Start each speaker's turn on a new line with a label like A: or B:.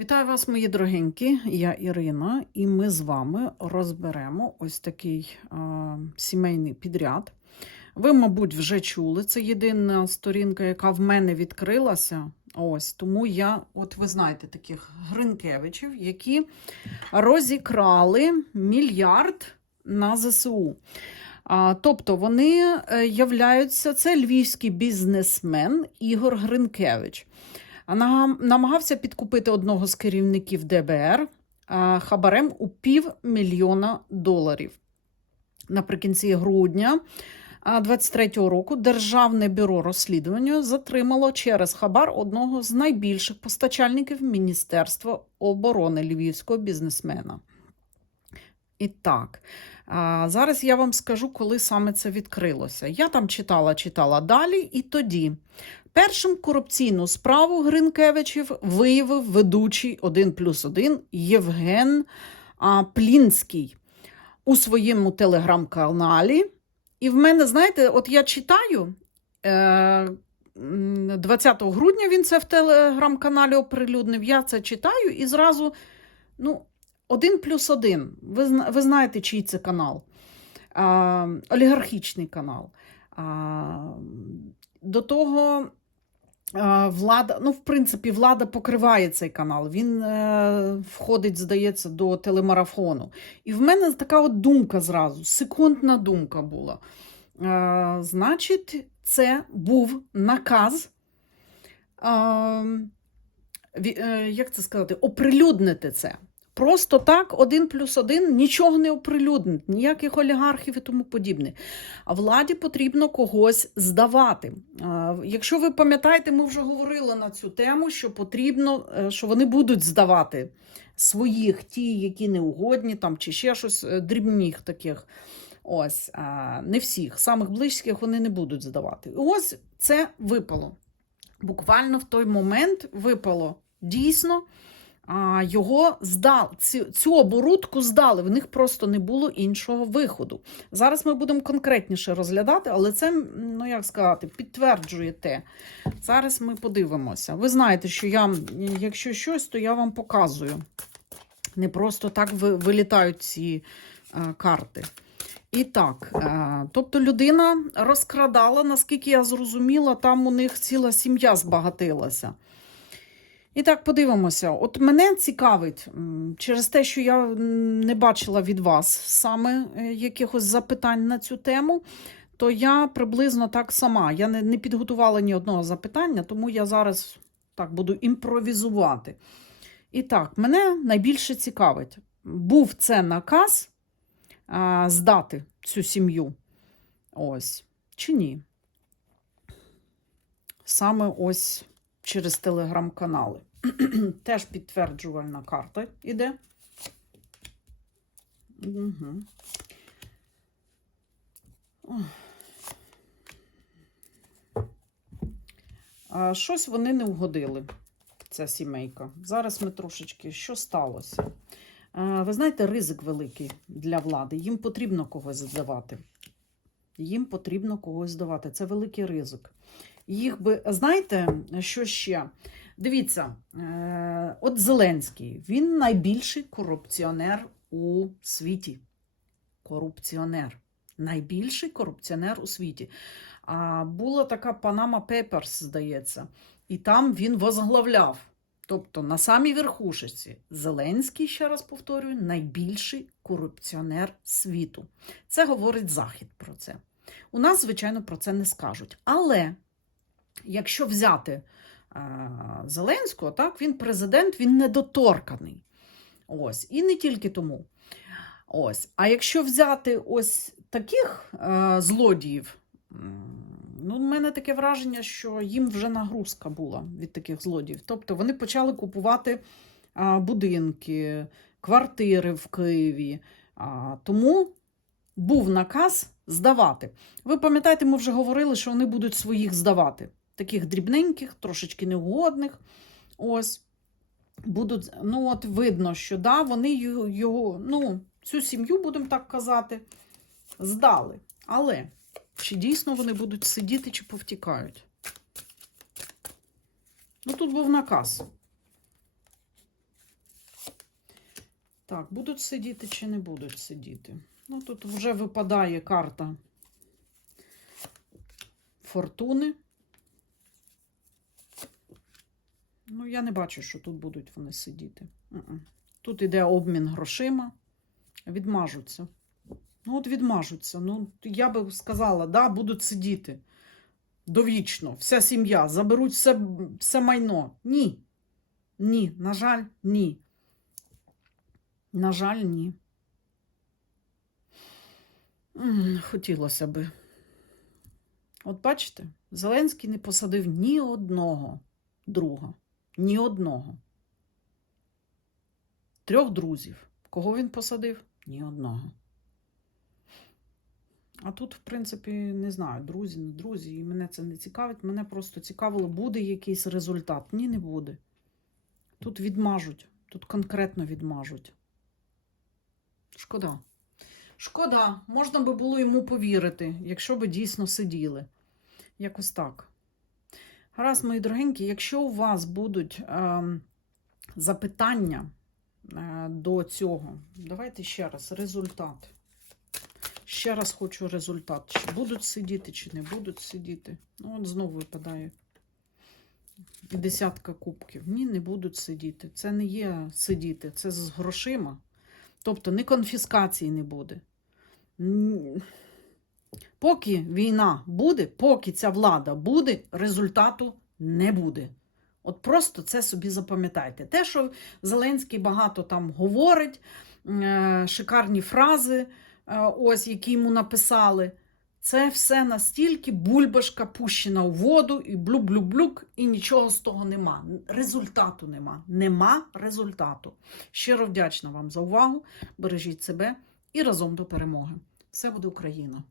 A: Вітаю вас, мої дорогенькі. Я Ірина, і ми з вами розберемо ось такий а, сімейний підряд. Ви, мабуть, вже чули. Це єдина сторінка, яка в мене відкрилася. Ось тому я, от ви знаєте, таких Гринкевичів, які розікрали мільярд на ЗСУ. А, тобто вони е, являються, це львівський бізнесмен Ігор Гринкевич. А намагався підкупити одного з керівників ДБР хабарем у півмільйона доларів. Наприкінці грудня 23-го року Державне бюро розслідування затримало через хабар одного з найбільших постачальників Міністерства оборони львівського бізнесмена. І так, зараз я вам скажу, коли саме це відкрилося. Я там читала, читала далі, і тоді. Першим корупційну справу Гринкевичів виявив ведучий 1 плюс 1 Євген Плінський у своєму телеграм-каналі. І в мене, знаєте, от я читаю. Е, 20 грудня він це в телеграм-каналі оприлюднив. Я це читаю і зразу, ну, 1 плюс 1. Ви, ви знаєте, чий це канал. А, олігархічний канал. А, до того а, влада, ну, в принципі, влада покриває цей канал. Він е, входить, здається, до телемарафону. І в мене така от думка зразу, секундна думка була. Е, значить, це був наказ. Е, е, як це сказати, оприлюднити це. Просто так, один плюс один, нічого не оприлюднить, ніяких олігархів і тому подібне. А владі потрібно когось здавати. Якщо ви пам'ятаєте, ми вже говорили на цю тему, що потрібно, е, що вони будуть здавати своїх, ті, які неугодні, там, чи ще щось е, дрібних таких. Ось, не всіх, самих близьких вони не будуть здавати. Ось це випало. Буквально в той момент випало дійсно. А, його здали, цю, цю оборудку здали, в них просто не було іншого виходу. Зараз ми будемо конкретніше розглядати, але це, ну як сказати, підтверджує те. Зараз ми подивимося. Ви знаєте, що я, якщо щось, то я вам показую. Не просто так вилітають ці е, карти. І так, е, тобто людина розкрадала, наскільки я зрозуміла, там у них ціла сім'я збагатилася. І так, подивимося. От мене цікавить через те, що я не бачила від вас саме е, якихось запитань на цю тему, то я приблизно так сама. Я не, не підготувала ні одного запитання, тому я зараз так буду імпровізувати. І так, мене найбільше цікавить, був це наказ а, здати цю сім'ю. Ось, чи ні? Саме ось через телеграм-канали. Теж підтверджувальна карта іде. Угу. А, щось вони не вгодили, ця сімейка. Зараз ми трошечки, що сталося? А, ви знаєте, ризик великий для влади. Їм потрібно когось здавати. Їм потрібно когось здавати. Це великий ризик. Їх би, знаєте, що ще? Дивіться, е, от Зеленський, він найбільший корупціонер у світі. Корупціонер. Найбільший корупціонер у світі. А була така Panama Papers, здається, і там він возглавляв. Тобто на самій верхушечці Зеленський, ще раз повторюю, найбільший корупціонер світу. Це говорить Захід про це. У нас, звичайно, про це не скажуть. Але якщо взяти е, Зеленського, так, він президент, він недоторканий. Ось. І не тільки тому. Ось. А якщо взяти ось таких е, злодіїв, ну, в мене таке враження, що їм вже нагрузка була від таких злодіїв. Тобто вони почали купувати а, будинки, квартири в Києві. А, тому був наказ здавати. Ви пам'ятаєте, ми вже говорили, що вони будуть своїх здавати. Таких дрібненьких, трошечки неугодних. Ось. Будуть, ну, от видно, що да, вони його, ну, цю сім'ю, будемо так казати, здали. Але чи дійсно вони будуть сидіти, чи повтікають? Ну, тут був наказ. Так, будуть сидіти чи не будуть сидіти? Ну, тут вже випадає карта фортуни. Ну, я не бачу, що тут будуть вони сидіти. Тут іде обмін грошима, відмажуться. Ну, от відмажуться. Ну, я би сказала, да, будуть сидіти довічно, вся сім'я, заберуть все, все майно. Ні. Ні, на жаль, ні. На жаль, ні. Хотілося би. От бачите, Зеленський не посадив ні одного друга. Ні одного. Трьох друзів. Кого він посадив? Ні одного. А тут, в принципі, не знаю, друзі, не друзі, і мене це не цікавить. Мене просто цікавило, буде якийсь результат. Ні, не буде. Тут відмажуть, тут конкретно відмажуть. Шкода. Шкода, можна би було йому повірити, якщо би дійсно сиділи. Якось так. Гаразд, мої дорогенькі, якщо у вас будуть ем, запитання е, до цього, давайте ще раз результат. Ще раз хочу результат. Чи будуть сидіти, чи не будуть сидіти. Ну, от знову випадає десятка кубків. Ні, не будуть сидіти. Це не є сидіти, це з грошима. Тобто ні конфіскації не буде. Поки війна буде, поки ця влада буде, результату не буде. От просто це собі запам'ятайте. Те, що Зеленський багато там говорить, е, шикарні фрази, е, ось які йому написали. Це все настільки бульбашка пущена у воду, і блюк-блюк-блюк, і нічого з того нема. Результату нема. Нема результату. Щиро вдячна вам за увагу. Бережіть себе і разом до перемоги. Все буде Україна!